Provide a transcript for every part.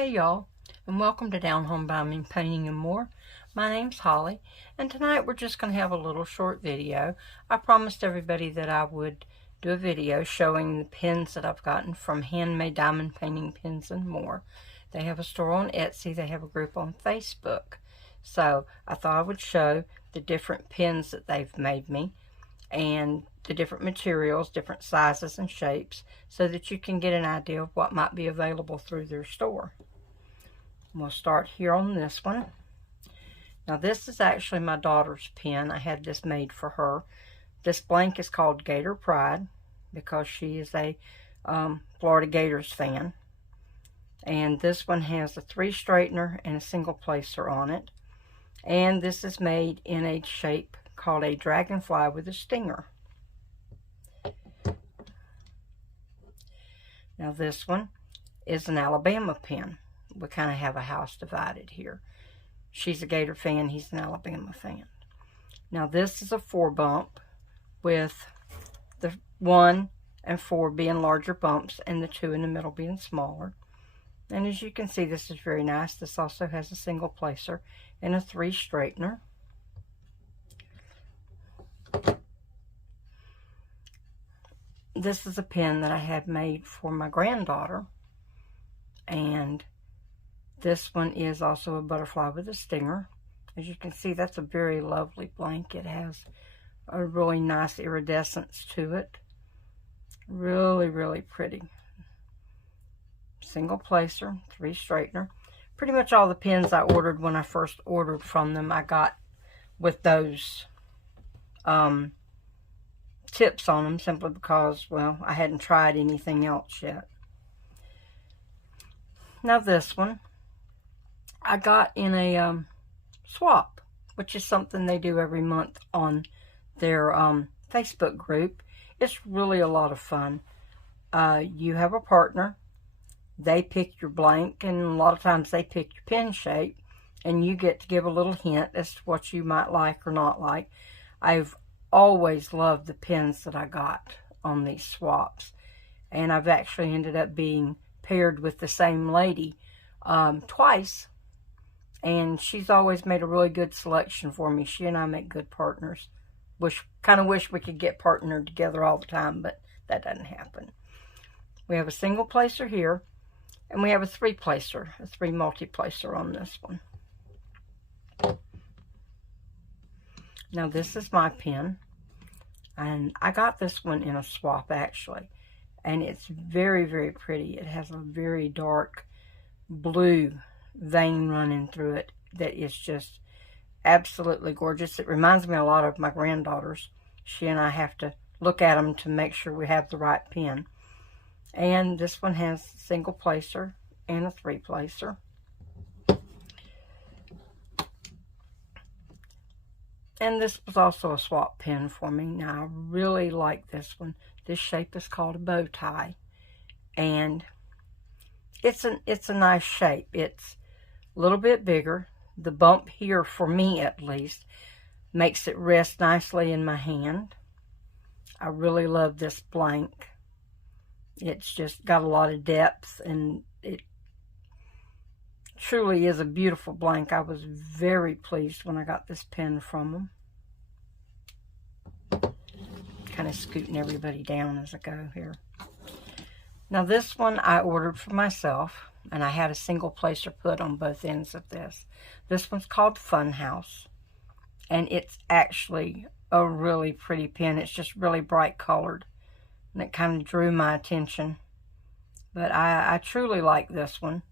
Hey y'all, and welcome to Down Home by Me Painting and More. My name's Holly, and tonight we're just going to have a little short video. I promised everybody that I would do a video showing the pins that I've gotten from Handmade Diamond Painting Pins and More. They have a store on Etsy, they have a group on Facebook. So I thought I would show the different pins that they've made me and the different materials, different sizes and shapes, so that you can get an idea of what might be available through their store. We'll start here on this one. Now this is actually my daughter's pen. I had this made for her. This blank is called Gator Pride because she is a Florida Gators fan. And this one has a 3 straightener and a single placer on it. And this is made in a shape called a dragonfly with a stinger. Now this one is an Alabama pen. We kind of have a house divided here. She's a Gator fan, he's an Alabama fan. Now this is a 4 bump with the 1 and 4 being larger bumps and the 2 in the middle being smaller. And as you can see, this is very nice. This also has a single placer and a 3 straightener. This is a pen that I had made for my granddaughter, and this one is also a butterfly with a stinger. As you can see, that's a very lovely blank. It has a really nice iridescence to it. Really pretty. Single placer, 3 straightener. Pretty much all the pens I ordered when I first ordered from them, I got with those tips on them, simply because, well, I hadn't tried anything else yet. Now this one I got in a swap, which is something they do every month on their Facebook group. It's really a lot of fun. You have a partner, they pick your blank, and a lot of times they pick your pen shape, and you get to give a little hint as to what you might like or not like. I've always loved the pens that I got on these swaps, and I've actually ended up being paired with the same lady twice, and she's always made a really good selection for me. She and I make good partners. Kind of wish we could get partnered together all the time, but that doesn't happen. We have a single placer here, and we have a 3 placer, a 3 multi-placer on this one. Now this is my pen, and I got this one in a swap actually, and it's very pretty. It has a very dark blue vein running through it that is just absolutely gorgeous. It reminds me a lot of my granddaughters. She and I have to look at them to make sure we have the right pen. And this one has a single placer and a 3 placer. And this was also a swap pen for me. Now, I really like this one. This shape is called a bow tie. And it's a nice shape. It's a little bit bigger. The bump here, for me at least, makes it rest nicely in my hand. I really love this blank. It's just got a lot of depth, and it truly is a beautiful blank. I was very pleased when I got this pen from them. Kind of scooting everybody down as I go here. Now this one I ordered for myself, and I had a single placer put on both ends of this. This one's called Fun House, and it's actually a really pretty pen. It's just really bright colored, and it kind of drew my attention. But I truly like this one.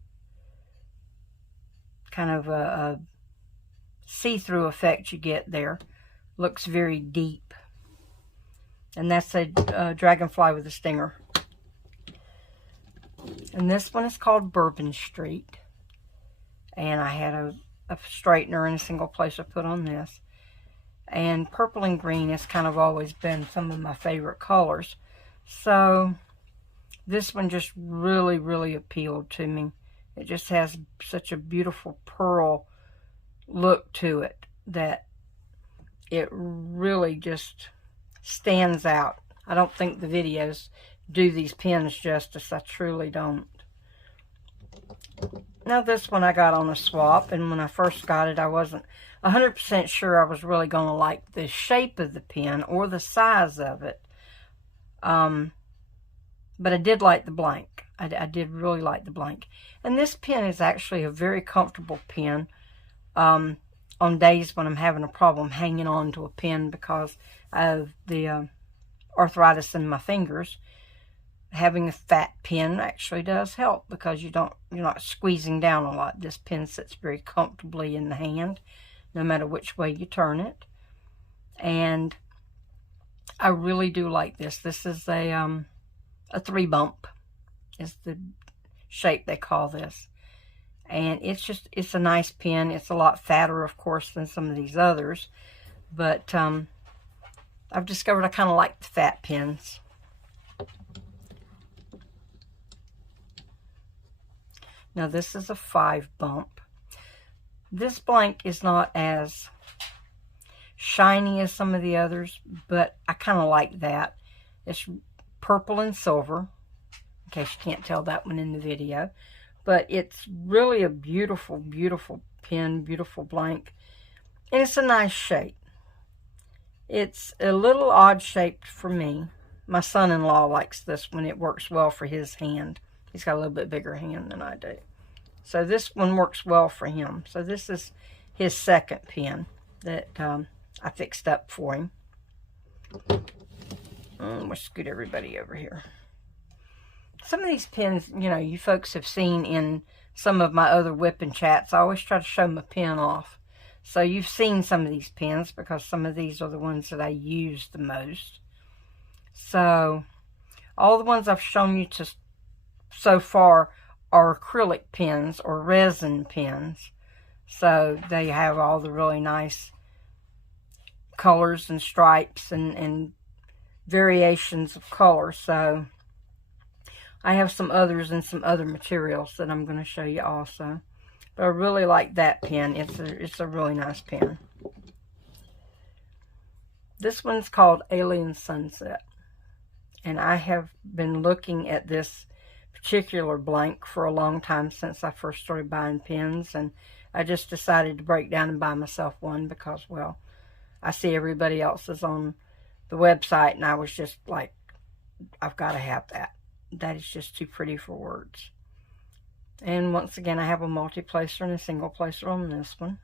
Kind of a see-through effect you get there. Looks very deep. And that's a dragonfly with a stinger. And this one is called Bourbon Street. And I had a straightener and a single placer put on this. And purple and green has kind of always been some of my favorite colors. So this one just really appealed to me. It just has such a beautiful pearl look to it that it really just stands out. I don't think the videos do these pens justice. I truly don't. Now this one I got on a swap, and when I first got it, I wasn't 100% sure I was really going to like the shape of the pen or the size of it. But I did like the blank. I did really like the blank. And this pen is actually a very comfortable pen on days when I'm having a problem hanging on to a pen because of the arthritis in my fingers. Having a fat pen actually does help because you're not squeezing down a lot. This pen sits very comfortably in the hand, no matter which way you turn it. And I really do like this. This is a 3-bump is the shape they call this. And it's a nice pen. It's a lot fatter, of course, than some of these others. But I've discovered I kind of like the fat pens. Now this is a 5-bump. This blank is not as shiny as some of the others, but I kind of like that. It's purple and silver, in case you can't tell that one in the video. But it's really a beautiful, beautiful pen, beautiful blank. And it's a nice shape. It's a little odd shaped for me. My son-in-law likes this one. It works well for his hand. He's got a little bit bigger hand than I do. So this one works well for him. So this is his second pen that I fixed up for him. We'll scoot everybody over here. Some of these pens, you folks have seen in some of my other WIP and Chats. I always try to show my pen off. So you've seen some of these pens because some of these are the ones that I use the most. So all the ones I've shown you so far are acrylic pens or resin pens. So they have all the really nice colors and stripes and variations of color. So I have some others and some other materials that I'm going to show you also. But I really like that pen. It's a really nice pen. This one's called Alien Sunset. And I have been looking at this particular blank for a long time since I first started buying pens. And I just decided to break down and buy myself one because, well, I see everybody else's on the website. And I was just like, I've got to have that. That is just too pretty for words. And once again, I have a multi-placer and a single placer on this one.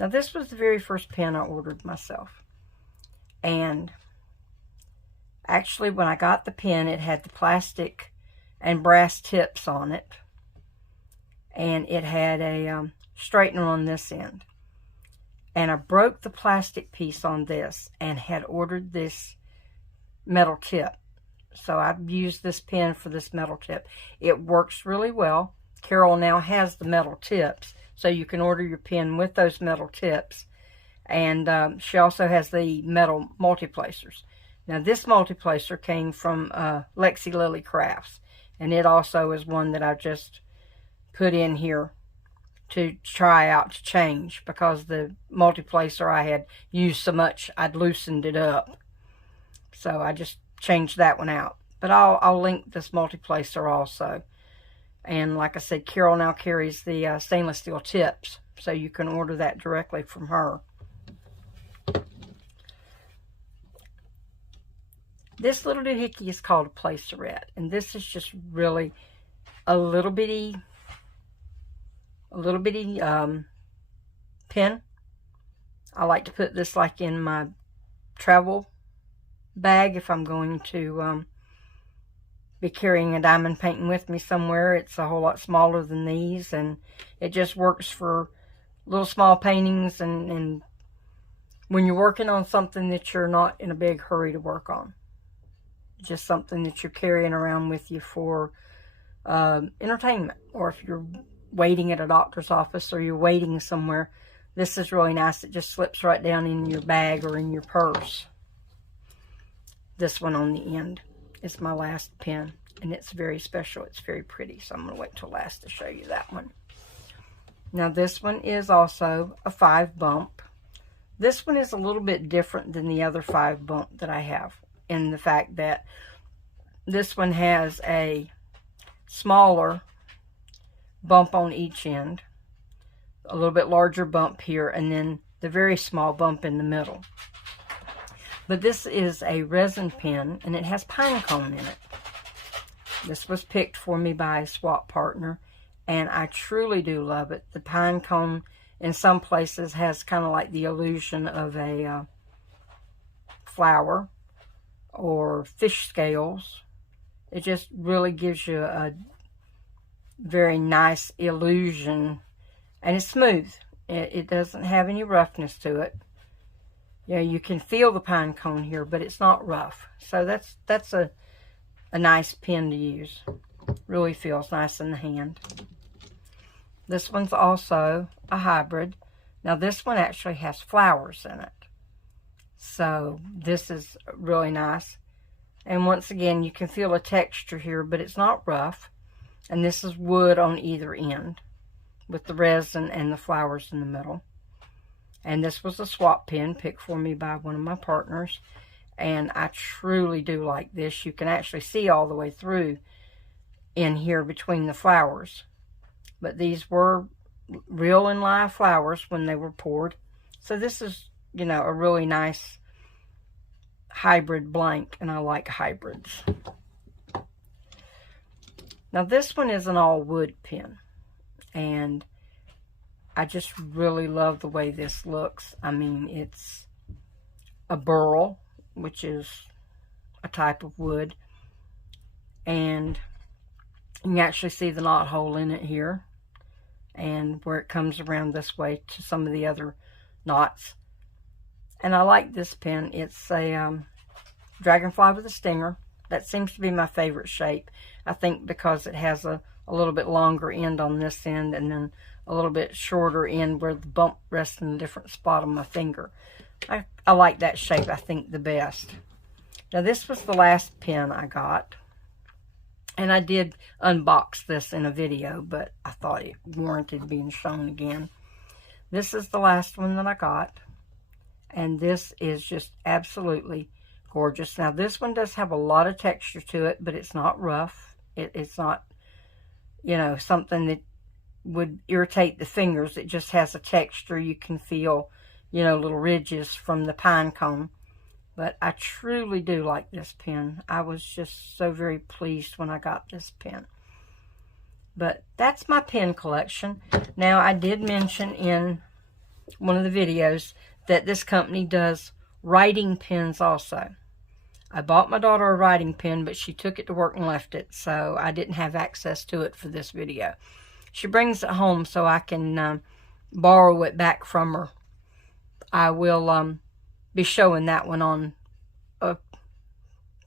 Now, this was the very first pen I ordered myself. And actually, when I got the pen, it had the plastic and brass tips on it. And it had a straightener on this end. And I broke the plastic piece on this and had ordered this metal tip. So I've used this pen for this metal tip. It works really well. Carol now has the metal tips, so you can order your pen with those metal tips. And she also has the metal multiplacers. Now this multiplacer came from Lexi Lily Crafts, and it also is one that I just put in here to try out to change because the multiplacer I had used so much I'd loosened it up. So I just changed that one out. But I'll link this multiplacer also. And like I said, Carol now carries the stainless steel tips, so you can order that directly from her. This little doohickey is called a placerette, and this is just really a little bitty pen. I like to put this like in my travel bag if I'm going to be carrying a diamond painting with me somewhere. It's a whole lot smaller than these, and it just works for little small paintings and when you're working on something that you're not in a big hurry to work on. Just something that you're carrying around with you for entertainment, or if you're waiting at a doctor's office or you're waiting somewhere. This is really nice. It just slips right down in your bag or in your purse. This one on the end is my last pen, and it's very special. It's very pretty, so I'm going to wait till last to show you that one. Now this one is also a 5-bump. This one is a little bit different than the other 5-bump that I have, in the fact that this one has a smaller bump on each end, a little bit larger bump here, and then the very small bump in the middle. But this is a resin pen, and it has pine cone in it. This was picked for me by a swap partner, and I truly do love it. The pine cone in some places has kind of like the illusion of a flower or fish scales. It just really gives you a very nice illusion, and it's smooth. It doesn't have any roughness to it. You know, you can feel the pine cone here, but it's not rough. So that's a nice pen to use. Really feels nice in the hand. This one's also a hybrid. Now this one actually has flowers in it. So this is really nice. And once again, you can feel a texture here, but it's not rough. And this is wood on either end, with the resin and the flowers in the middle. And this was a swap pen picked for me by one of my partners. And I truly do like this. You can actually see all the way through in here between the flowers. But these were real and live flowers when they were poured. So this is, you know, a really nice hybrid blank. And I like hybrids. Now this one is an all wood pen. And I just really love the way this looks. I mean, it's a burl, which is a type of wood. And you can actually see the knot hole in it here. And where it comes around this way to some of the other knots. And I like this pen. It's a dragonfly with a stinger. That seems to be my favorite shape. I think because it has a little bit longer end on this end, and then a little bit shorter end where the bump rests in a different spot on my finger. I like that shape, I think, the best. Now this was the last pen I got. And I did unbox this in a video, but I thought it warranted being shown again. This is the last one that I got. And this is just absolutely gorgeous. Now this one does have a lot of texture to it, but it's not rough. It's not, you know, something that would irritate the fingers. It just has a texture. You can feel, you know, little ridges from the pine cone. But I truly do like this pen. I was just so very pleased when I got this pen. But that's my pen collection. Now, I did mention in one of the videos that this company does writing pens also. I bought my daughter a writing pen, but she took it to work and left it, so I didn't have access to it for this video. She brings it home so I can borrow it back from her. I will be showing that one on a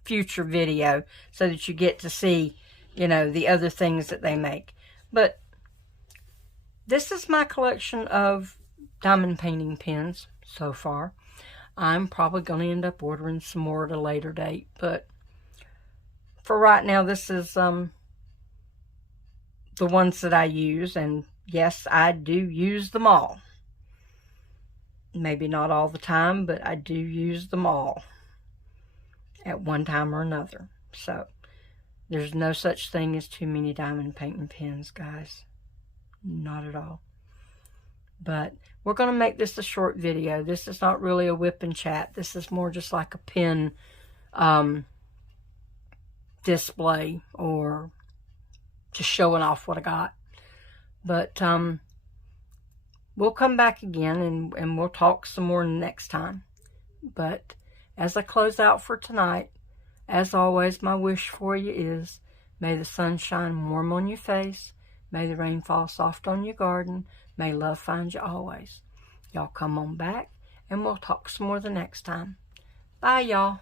future video so that you get to see, you know, the other things that they make. But this is my collection of diamond painting pens so far. I'm probably going to end up ordering some more at a later date, but for right now, this is the ones that I use, and yes, I do use them all. Maybe not all the time, but I do use them all at one time or another. So, there's no such thing as too many diamond painting pens, guys. Not at all. But we're going to make this a short video. This is not really a WIP and Chat. This is more just like a pen display or just showing off what I got. But we'll come back again and we'll talk some more next time. But as I close out for tonight, as always, my wish for you is, may the sun shine warm on your face. May the rain fall soft on your garden. May love find you always. Y'all come on back, and we'll talk some more the next time. Bye, y'all.